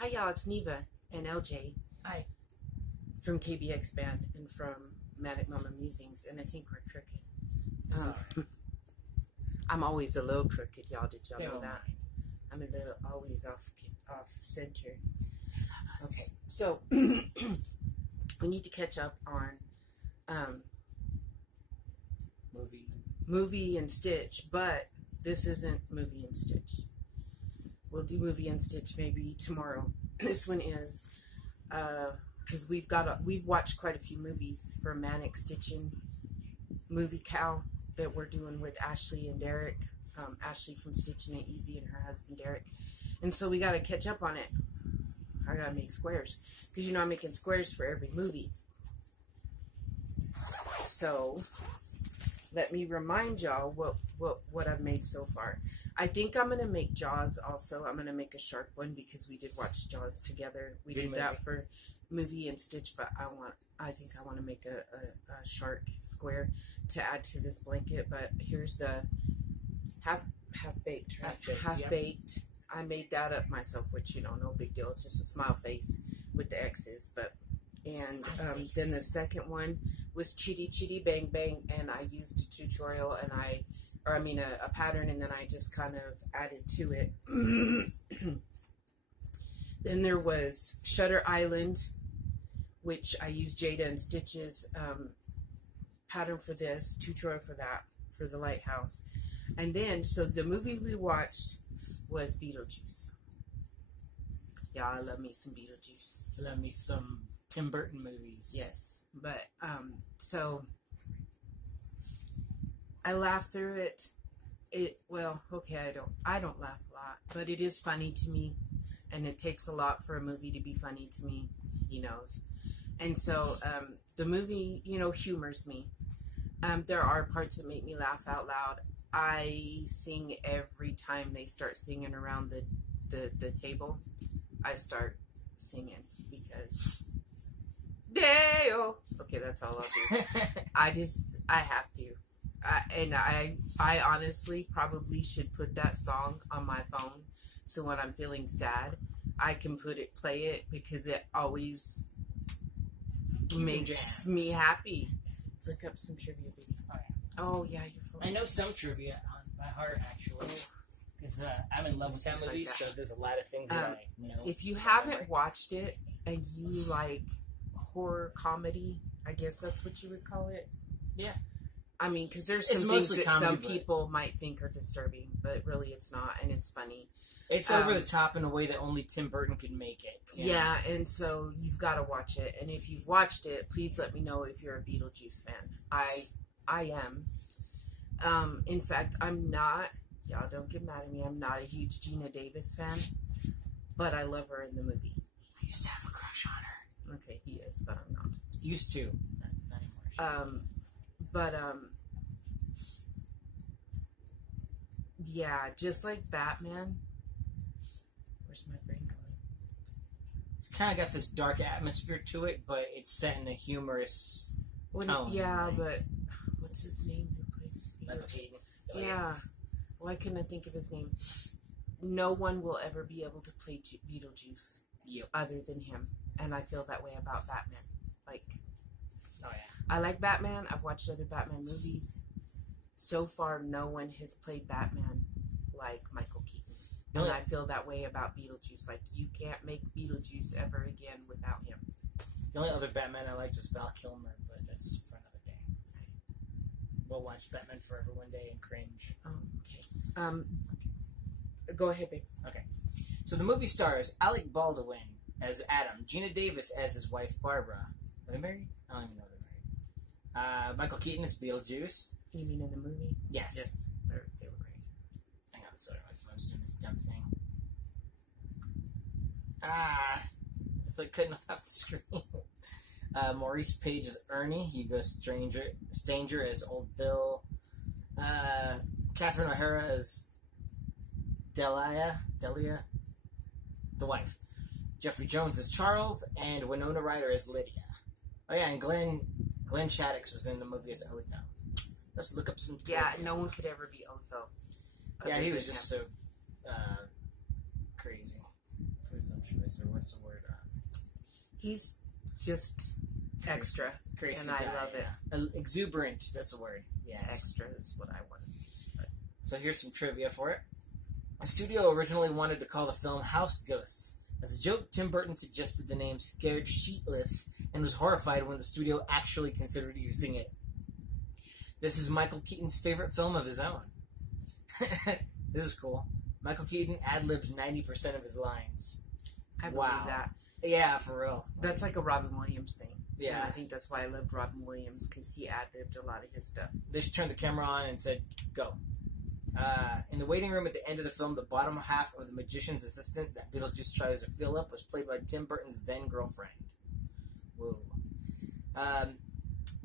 Hi y'all, it's Neva and LJ. Hi. From KBX Band and from Manic Mama Musings, and I think we're crooked. I'm always a little crooked, y'all. Did y'all know that? I'm a little always off center. Okay, so we need to catch up on movie and Stitch, but this isn't movie and Stitch. We'll do movie and Stitch maybe tomorrow. This one is because we've watched quite a few movies for Manic Stitchin movie cow that we're doing with Ashley and Derek. Ashley from Stitchin' It Easy and her husband Derek, and so we got to catch up on it. I gotta make squares because I'm making squares for every movie. So let me remind y'all what I've made so far. I think I'm gonna make Jaws also. I'm gonna make a shark one because we did watch Jaws together. We did that for movie and Stitch, but I think I want to make a shark square to add to this blanket. But here's the half baked, right? Half baked. I made that up myself, which no big deal. It's just a smile face with the X's, but. And then the second one was Chitty Chitty Bang Bang, and I used a tutorial and a pattern, and then I just kind of added to it. Then there was Shutter Island, which I used Jada and Stitch's pattern for this, tutorial for that, for the lighthouse. And then, so the movie we watched was Beetlejuice. Yeah, I love me some Beetlejuice. I love me some Tim Burton movies. Yes, but so I laughed through it. I don't laugh a lot, but it is funny to me, and it takes a lot for a movie to be funny to me. He knows, and so the movie, humors me. There are parts that make me laugh out loud. I sing every time they start singing around the table. I start singing because. Dale. Okay, that's all I'll do. I have to. I honestly probably should put that song on my phone so when I'm feeling sad, I can play it because it always makes me happy. Look up some trivia, baby. Oh yeah, your phone. I know some trivia on by heart actually. Because I'm in love with that movie, so there's a lot of things that I know. If you haven't watched it and you like horror comedy, I guess that's what you would call it. Yeah. I mean, because there's some things that some people might think are disturbing, but really it's not, and it's funny. It's over the top in a way that only Tim Burton could make it. Yeah, and so you've got to watch it. And if you've watched it, please let me know if you're a Beetlejuice fan. I am. In fact, I'm not. Y'all don't get mad at me. I'm not a huge Gina Davis fan, but I love her in the movie. I used to have a crush on her. Okay, he is, but I'm not. Used to. Not anymore. Yeah, just like Batman. Where's my brain going? It's kind of got this dark atmosphere to it, but it's set in a humorous tone. Yeah, right? but what's his name who plays Keaton? Yeah. Why couldn't I think of his name? No one will ever be able to play Beetlejuice other than him. And I feel that way about Batman. I like Batman. I've watched other Batman movies. So far, no one has played Batman like Michael Keaton. And I feel that way about Beetlejuice. Like, you can't make Beetlejuice ever again without him. The only other Batman I liked was Val Kilmer, but that's for another day. We'll watch Batman Forever one day and cringe. Oh, okay. Go ahead, babe. Okay. So the movie stars Alec Baldwin as Adam, Gina Davis as his wife Barbara. Are they married? I don't even know they're married. Michael Keaton is Beetlejuice. You mean in the movie? Yes. Yes. They were great. Hang on, sorry, my phone's doing this dumb thing. It's like cutting off the screen. Maurice Page as Ernie. Hugo Stanger as Old Bill. Catherine O'Hara as Delia, the wife. Jeffrey Jones as Charles, and Winona Ryder as Lydia. Oh yeah, and Glenn Shaddix was in the movie as Otho. Let's look up some. Yeah, no one could ever be Otho. Yeah, he was just so crazy. of choice, or what's the word? He's just extra, crazy and guy, I love it. Exuberant, that's the word. Yes. Extra is what I want. So here's some trivia for it. The studio originally wanted to call the film House Ghosts. As a joke, Tim Burton suggested the name Scared Sheetless and was horrified when the studio actually considered using it. This is Michael Keaton's favorite film of his own. This is cool. Michael Keaton ad-libbed 90% of his lines. I believe that. Yeah, for real. That's like a Robin Williams thing. Yeah. And I think that's why I loved Robin Williams, because he ad-libbed a lot of his stuff. They just turned the camera on and said, go. In the waiting room at the end of the film, the bottom half of the magician's assistant that Beetlejuice tries to fill up was played by Tim Burton's then-girlfriend. Whoa.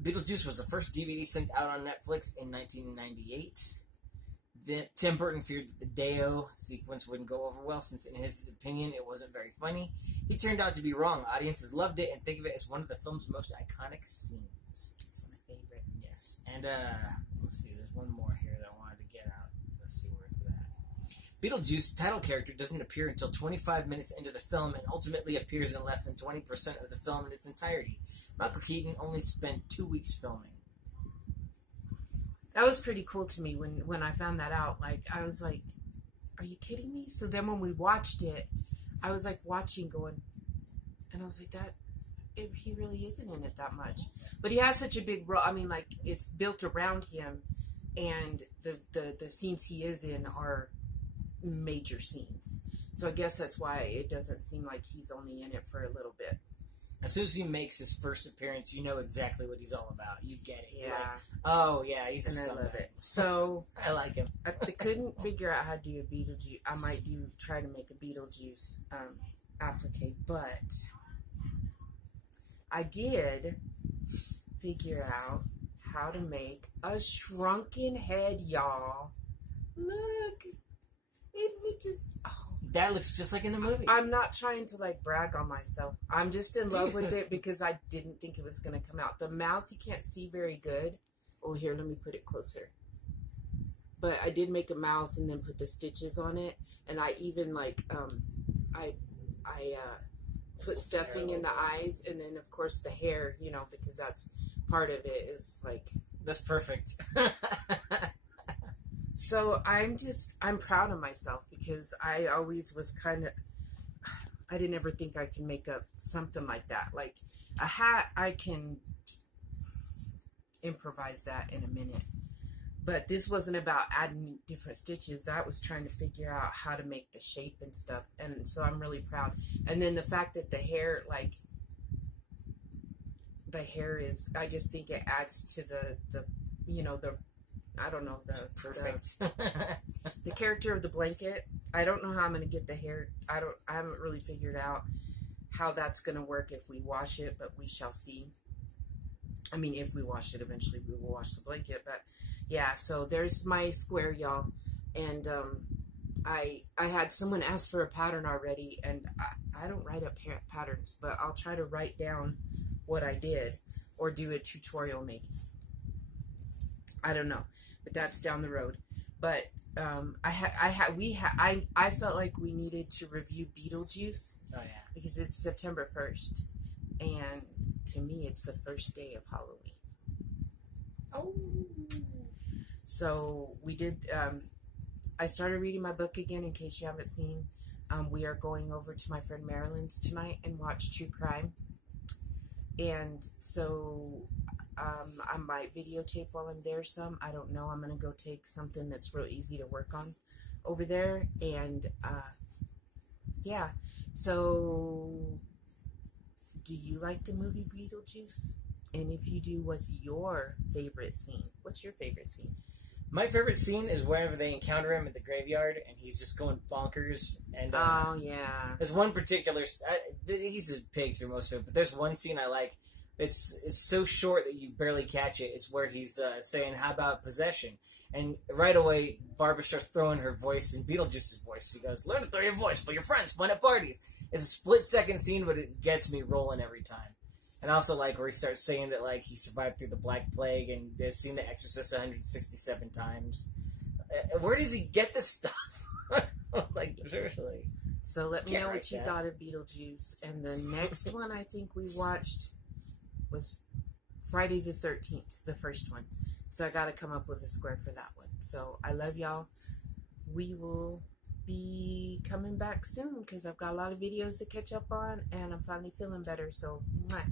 Beetlejuice was the first DVD sent out on Netflix in 1998. Then Tim Burton feared that the Deo sequence wouldn't go over well, since in his opinion it wasn't very funny. He turned out to be wrong. Audiences loved it and think of it as one of the film's most iconic scenes. It's my favorite. Yes. And let's see, there's one more here that I wanted to get out. Let's see where it's at. Beetlejuice's title character doesn't appear until 25 minutes into the film and ultimately appears in less than 20% of the film in its entirety. Michael Keaton only spent 2 weeks filming. That was pretty cool to me when I found that out. Like, I was like, are you kidding me? So then when we watched it, I was like watching going, and I was like, he really isn't in it that much. But he has such a big role. I mean, like, it's built around him, and the scenes he is in are major scenes. So I guess that's why it doesn't seem like he's only in it for a little bit. As soon as he makes his first appearance, you know exactly what he's all about. You get it. Yeah. Like, oh, yeah, he's a And I scumbag. love it. So I like him. I couldn't figure out how to do a Beetlejuice. I might try to make a Beetlejuice applique, but I did figure out how to make a shrunken head, y'all. Look, it just. Oh. That looks just like in the movie. I'm not trying to like brag on myself. I'm just in love with it because I didn't think it was going to come out. The mouth you can't see very good. Oh, here, let me put it closer. But I did make a mouth and then put the stitches on it, and I even like I put stuffing in the eyes, and then of course the hair, you know, because that's part of it is like that's perfect. So I'm proud of myself because I always was kind of, I didn't ever think I could make up something like that. Like a hat, I can improvise that in a minute. But this wasn't about adding different stitches. That was trying to figure out how to make the shape and stuff. And so I'm really proud. And then the fact that the hair, like, the hair is, I just think it adds to the you know, the, I don't know, the perfect. The character of the blanket. I don't know how I'm going to get the hair. I haven't really figured out how that's going to work if we wash it, but we shall see. I mean, if we wash it, eventually we will wash the blanket. But yeah, so there's my square, y'all. And I had someone ask for a pattern already, and I don't write up patterns, but I'll try to write down what I did or do a tutorial maybe. I don't know, but that's down the road. But I felt like we needed to review Beetlejuice. Oh yeah, because it's September 1st, and to me, it's the first day of Halloween. Oh, so we did. I started reading my book again. In case you haven't seen, we are going over to my friend Marilyn's tonight and watch true crime. And so I might videotape while I'm there some. I don't know. I'm going to go take something that's real easy to work on over there. And yeah. So do you like the movie Beetlejuice? And if you do, what's your favorite scene? What's your favorite scene? my favorite scene is whenever they encounter him at the graveyard and he's just going bonkers. And oh yeah, there's one particular. He's a pig through most of it, but there's one scene I like. It's so short that you barely catch it. It's where he's saying, "How about possession?" And right away, Barbara starts throwing her voice in Beetlejuice's voice. She goes, "Learn to throw your voice for your friends, fun at parties." It's a split-second scene, but it gets me rolling every time. And I also like where he starts saying that like he survived through the Black Plague and has seen The Exorcist 167 times. Where does he get this stuff? Like, seriously. So let me Can't know write what you that. thought of Beetlejuice. And the next one I think we watched was Friday the 13th, the first one. So I got to come up with a square for that one. So I love y'all. We will be coming back soon because I've got a lot of videos to catch up on and I'm finally feeling better. So, mwah.